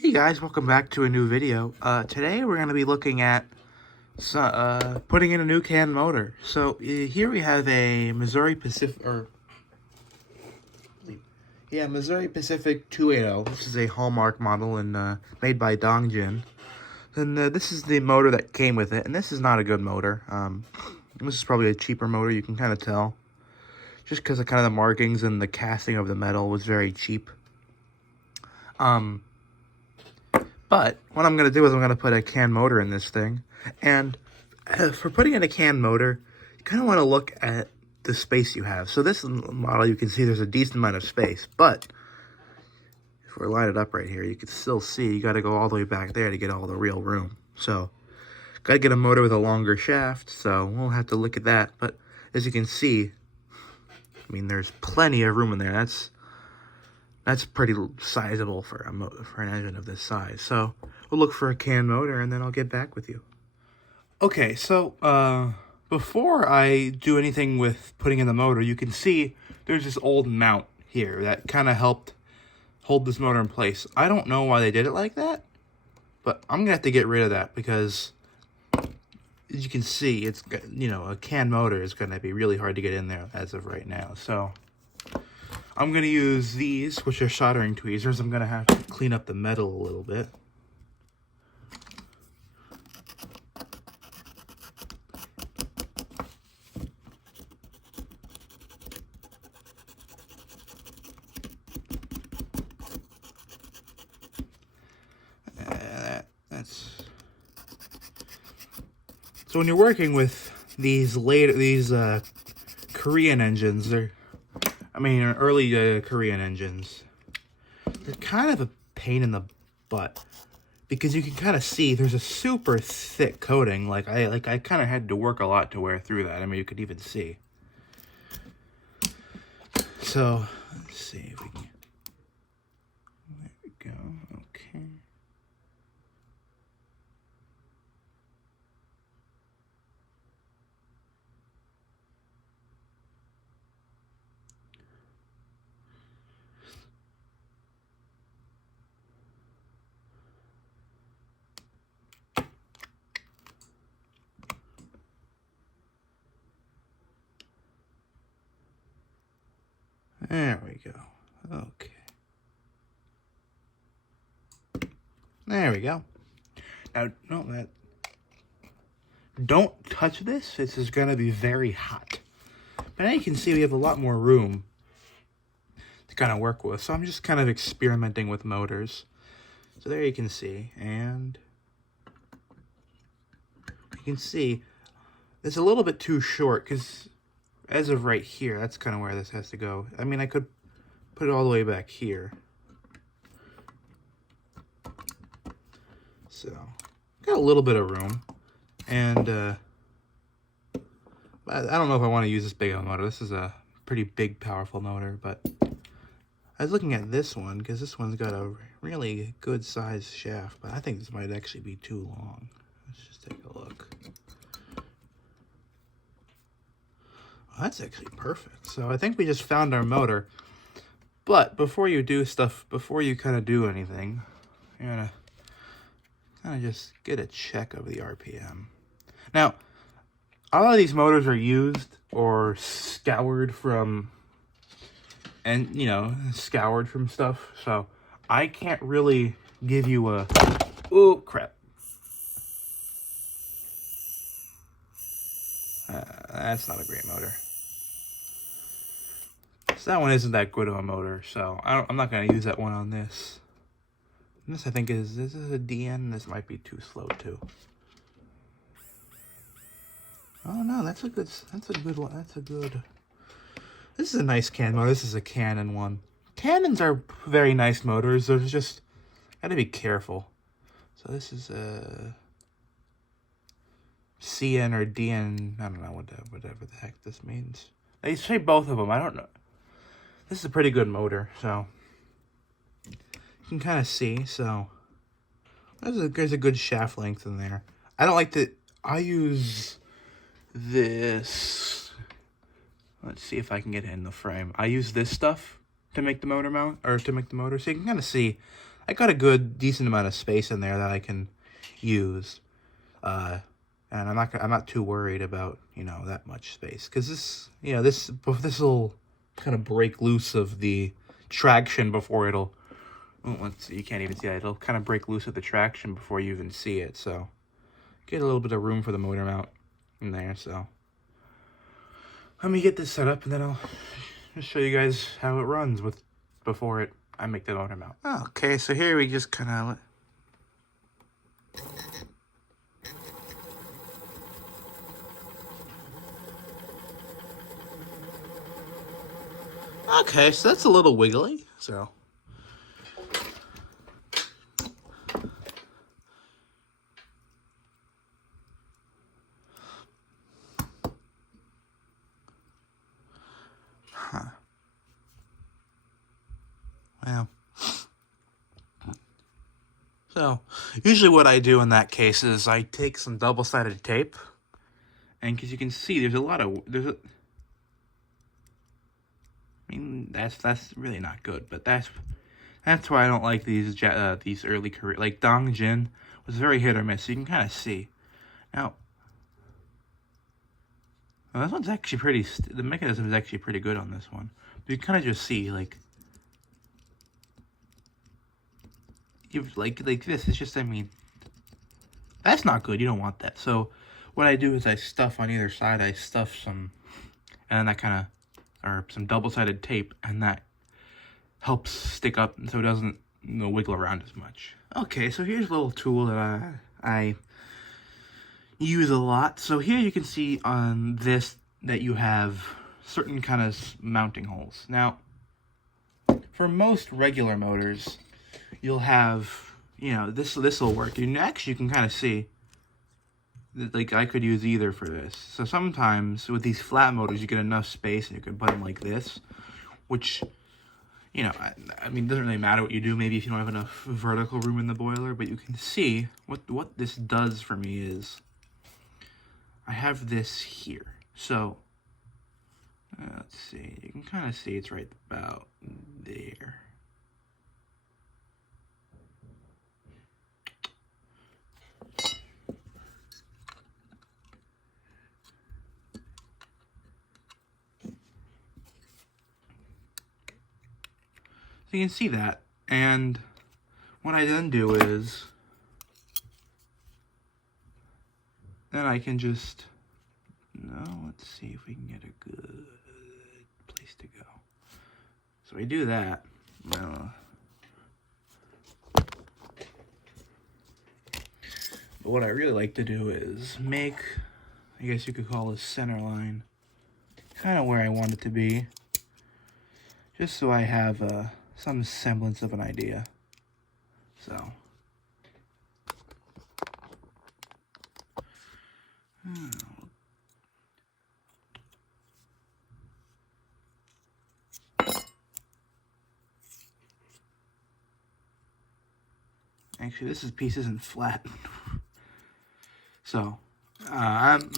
Hey guys, welcome back to a new video. Today we're going to be looking at putting in a new can motor. So here we have a Missouri Pacific 280. This is a Hallmark model and made by Dongjin. And this is the motor that came with it, and this is not a good motor. This is probably a cheaper motor, you can kind of tell. Just because of kind of the markings and the casting of the metal was very cheap. But what I'm going to do is I'm going to put a can motor in this thing. And for putting in a can motor, you kind of want to look at the space you have. So this model, you can see there's a decent amount of space. But if we're lined it up right here, you can still see you got to go all the way back there to get all the real room. So got to get a motor with a longer shaft. So we'll have to look at that. But as you can see, I mean, there's plenty of room in there. That's pretty sizable for an engine of this size. So we'll look for a can motor and then I'll get back with you. Okay, so before I do anything with putting in the motor, you can see there's this old mount here that kind of helped hold this motor in place. I don't know why they did it like that, but I'm gonna have to get rid of that because as you can see, it's, you know, a can motor is gonna be really hard to get in there as of right now. So I'm going to use these, which are soldering tweezers. I'm going to have to clean up the metal a little bit. So when you're working with these Korean engines, early Korean engines, they're kind of a pain in the butt because you can kind of see there's a super thick coating. I kind of had to work a lot to wear through that. I mean, you could even see. So let's see if we can. There we go. Okay. There we go. Okay. There we go. Now, don't touch this. This is going to be very hot. But now you can see we have a lot more room to kind of work with. So I'm just kind of experimenting with motors. So there you can see. And you can see it's a little bit too short because as of right here, that's kind of where this has to go. I mean, I could put it all the way back here. So, got a little bit of room. And, I don't know if I want to use this big of a motor. This is a pretty big, powerful motor, but I was looking at this one because this one's got a really good sized shaft, but I think this might actually be too long. Let's just take a look. That's actually perfect. So I think we just found our motor. But before you do stuff, before you kind of do anything, you're going to kind of just get a check of the RPM. Now, a lot of these motors are used or scoured from, scoured from stuff. So I can't really give you a, oh crap. That's not a great motor. So that one isn't that good of a motor, so I'm not going to use that one on this. And this I think this is a DN. This might be too slow too. Oh no, that's a good one. This is a nice can motor. This is a Canon one. Canons are very nice motors. There's just got to be careful. So this is a CN or DN. I don't know whatever the heck this means. They say both of them. I don't know. This is a pretty good motor, so you can kind of see. So there's a good shaft length in there. I don't like to. I use this. Let's see if I can get it in the frame. I use this stuff to make the motor mount, or to make the motor, so you can kind of see. I got a good, decent amount of space in there that I can use. And I'm not too worried about, you know, that much space. Because this, you know, this will kind of break loose of the traction before it'll, oh, let's see, you can't even see that. It'll kind of break loose of the traction before you even see it. So, get a little bit of room for the motor mount in there. So, let me get this set up and then I'll just show you guys how it runs before I make the motor mount. Okay, so here we just kind of... Okay, so that's a little wiggly, so... Huh. Well... So, usually what I do in that case is I take some double-sided tape, and because you can see, I mean, that's really not good, but that's why I don't like these early career, like Dongjin was very hit or miss. So you can kind of see. Now, well, this one's actually pretty. The mechanism is actually pretty good on this one. But you kind of just see like this. It's just, I mean, that's not good. You don't want that. So what I do is I stuff on either side. I stuff some, and then that kind of, or some double-sided tape, and that helps stick up so it doesn't, you know, wiggle around as much. Okay, so here's a little tool that I use a lot. So here you can see on this that you have certain kind of mounting holes. Now, for most regular motors, you'll have, you know, this will work. And actually, you can kind of see that, like, I could use either for this. So sometimes with these flat motors, you get enough space and you can put them like this, which, you know, I mean, it doesn't really matter what you do. Maybe if you don't have enough vertical room in the boiler, but you can see what this does for me is I have this here. So let's see, you can kind of see it's right about there. So you can see that, and what I then do is, then I can just, let's see if we can get a good place to go. So I do that. But what I really like to do is make, I guess you could call a center line, kind of where I want it to be, just so I have some semblance of an idea. So, actually, this piece isn't flat. So,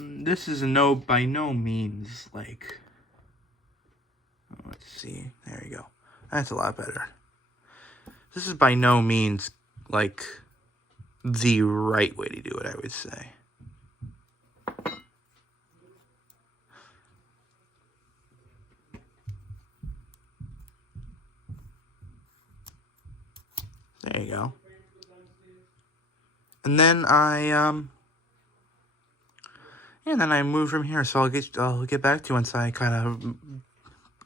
this is by no means like, let's see, there you go. That's a lot better. This is by no means like the right way to do it, I would say. There you go. And then I move from here. So I'll get back to you once I kind of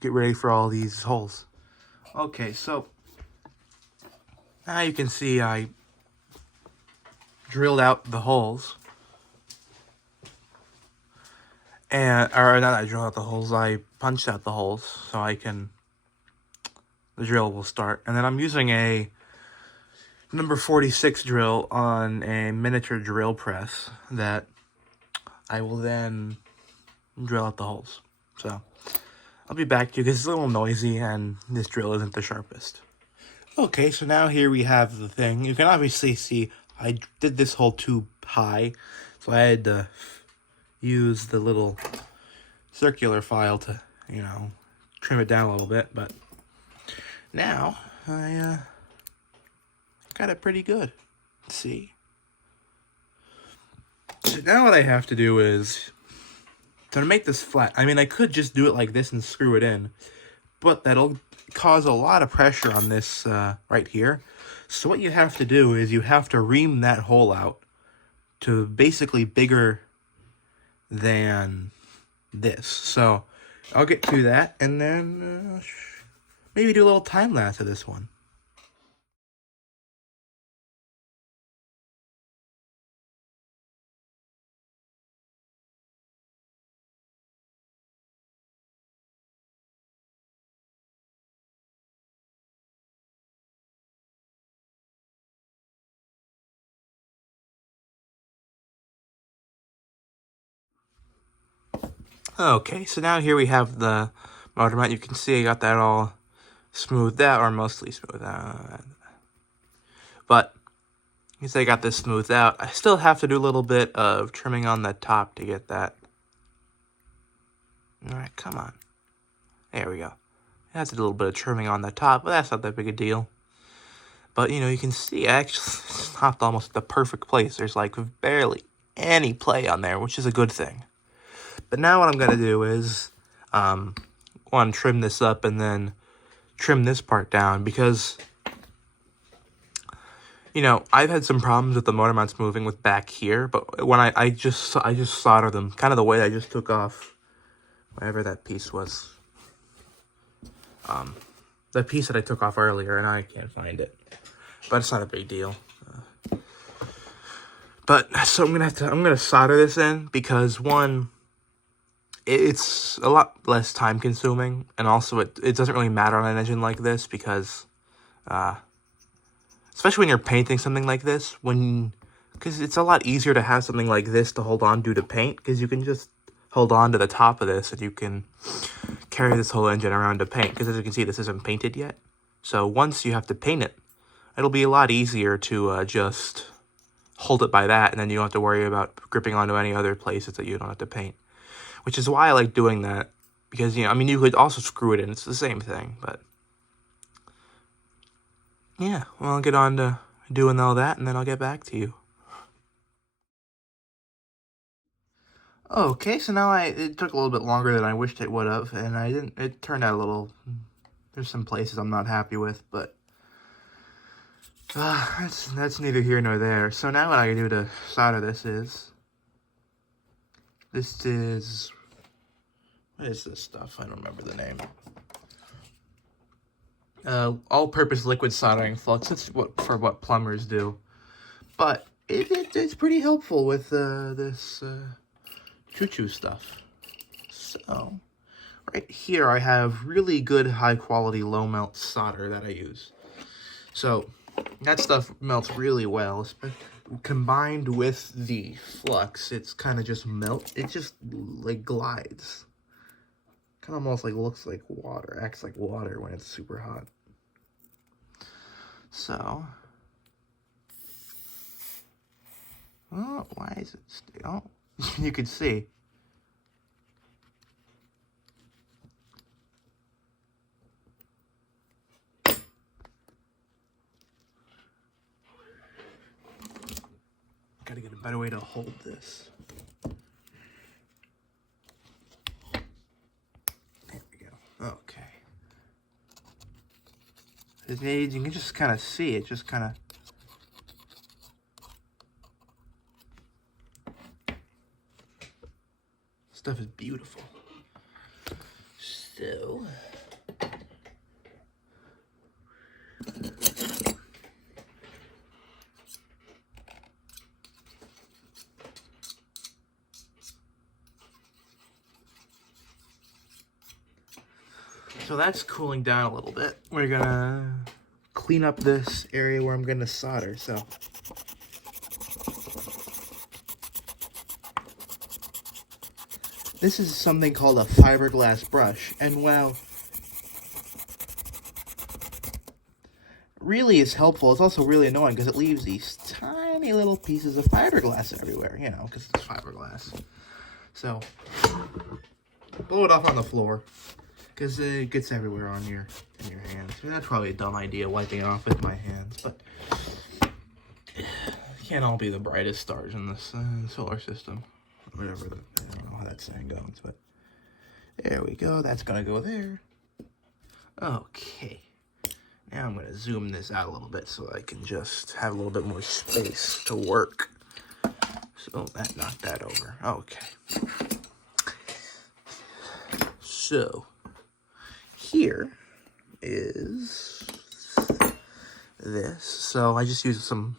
get ready for all these holes. Okay, so now you can see I drilled out the holes. Or not I drilled out the holes, I punched out the holes so the drill will start. And then I'm using a number 46 drill on a miniature drill press that I will then drill out the holes. So I'll be back to you because it's a little noisy and this drill isn't the sharpest. Okay, so now here we have the thing. You can obviously see I did this hole too high, so I had to use the little circular file to, you know, trim it down a little bit. But now got it pretty good. Let's see. So now what I have to do is, to make this flat, I mean, I could just do it like this and screw it in, but that'll cause a lot of pressure on this right here. So what you have to do is you have to ream that hole out to basically bigger than this. So I'll get to that, and then maybe do a little time lapse of this one. Okay, so now here we have the motor mount. You can see I got that all smoothed out, or mostly smoothed out. But because I got this smoothed out, I still have to do a little bit of trimming on the top to get that. Alright, come on. There we go. I have to do a little bit of trimming on the top, but that's not that big a deal. But, you know, you can see I actually stopped almost the perfect place. There's like barely any play on there, which is a good thing. But now what I'm going to do is want to trim this up and then trim this part down, because, you know, I've had some problems with the motor mounts moving with back here, but when I just solder them kind of the way I just took off whatever that piece was. The piece that I took off earlier, and I can't find it. But it's not a big deal. But so I'm gonna solder this in, because one, it's a lot less time consuming, and also it doesn't really matter on an engine like this, because especially when you're painting something like this, because it's a lot easier to have something like this to hold on to paint, because you can just hold on to the top of this and you can carry this whole engine around to paint, because as you can see, this isn't painted yet. So once you have to paint it, it'll be a lot easier to just hold it by that, and then you don't have to worry about gripping onto any other places that you don't have to paint. Which is why I like doing that, because, you know, I mean, you could also screw it in. It's the same thing, but yeah, well, I'll get on to doing all that, and then I'll get back to you. Okay, so now it took a little bit longer than I wished it would have, and it turned out a little, there's some places I'm not happy with, but that's neither here nor there. So now what I do to solder this is, what is this stuff? I don't remember the name. All-purpose liquid soldering flux. It's for what plumbers do, but it's pretty helpful with this choo-choo stuff. So right here I have really good high-quality low-melt solder that I use. So that stuff melts really well, combined with the flux. It's kind of just it just like glides. Kind of almost like looks like water, acts like water when it's super hot. So, oh, why is it still? You can see. Gotta get a better way to hold this. There we go. Okay. You can just kind of see it, just kind of. Stuff is beautiful. So. So that's cooling down a little bit. We're gonna clean up this area where I'm gonna solder, so. This is something called a fiberglass brush, and well, really is helpful. It's also really annoying because it leaves these tiny little pieces of fiberglass everywhere, you know, because it's fiberglass. So, blow it off on the floor, because it gets everywhere in your hands. And that's probably a dumb idea, wiping it off with my hands, but Can't all be the brightest stars in this solar system. Whatever, I don't know how that saying goes, but there we go. That's gonna go there. Okay. Now I'm gonna zoom this out a little bit so I can just have a little bit more space to work. So that knocked that over. Okay. So here is this. So I just used some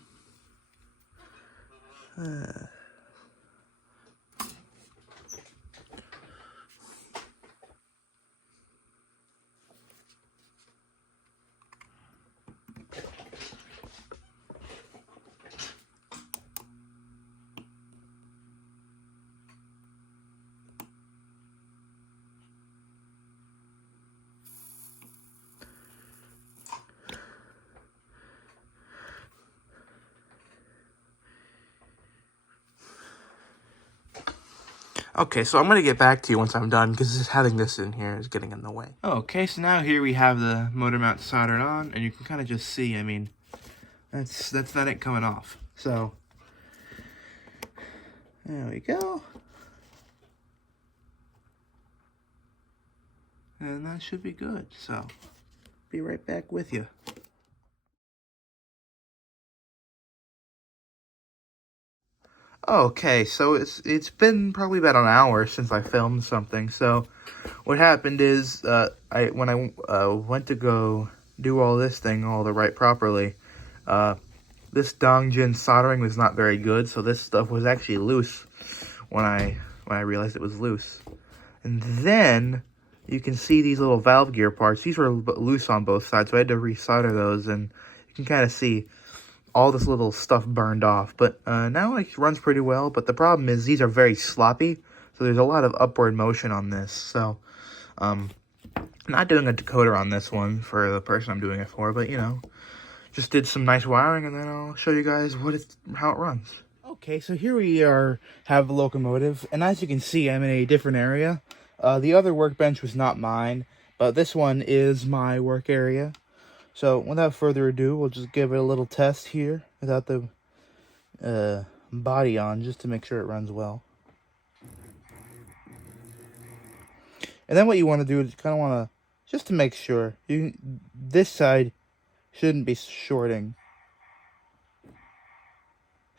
okay, so I'm going to get back to you once I'm done, because just having this in here is getting in the way. Okay, so now here we have the motor mount soldered on, and you can kind of just see, I mean, that's not it coming off. So, there we go. And that should be good, so, be right back with you. Okay, so it's been probably about an hour since I filmed something. So what happened is when I went to go do all this thing properly, this Dongjin soldering was not very good. So this stuff was actually loose when I realized it was loose. And then you can see these little valve gear parts. These were loose on both sides, so I had to resolder those, and you can kind of see all this little stuff burned off. But now it runs pretty well. But the problem is these are very sloppy, so there's a lot of upward motion on this. So I'm not doing a decoder on this one for the person I'm doing it for, but you know, just did some nice wiring, and then I'll show you guys how it runs. Okay, so here we have the locomotive, and as you can see, I'm in a different area. The other workbench was not mine, but this one is my work area. So, without further ado, we'll just give it a little test here without the body on, just to make sure it runs well. And then what you want to do is kind of want to, just to make sure, this side shouldn't be shorting.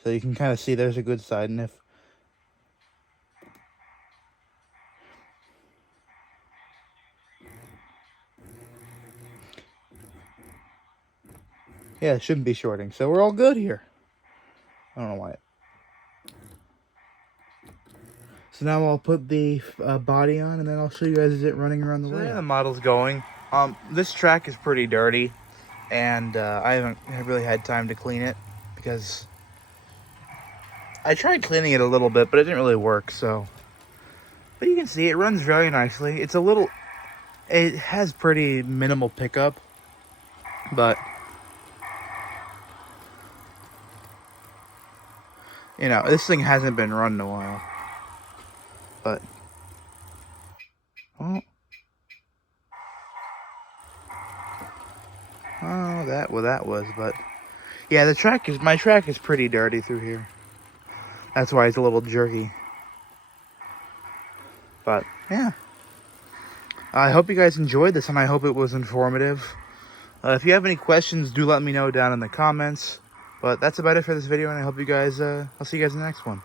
So you can kind of see there's a good side, and if yeah, it shouldn't be shorting. So we're all good here. I don't know why. So now I'll put the body on, and then I'll show you guys it running around the layout. So the model's going. This track is pretty dirty, and I haven't really had time to clean it, because I tried cleaning it a little bit, but it didn't really work, so. But you can see it runs very nicely. It has pretty minimal pickup, but you know, this thing hasn't been run in a while. But oh, that was, but yeah, my track is pretty dirty through here. That's why it's a little jerky. But yeah, I hope you guys enjoyed this, and I hope it was informative. If you have any questions, do let me know down in the comments. But that's about it for this video, and I hope you guys, I'll see you guys in the next one.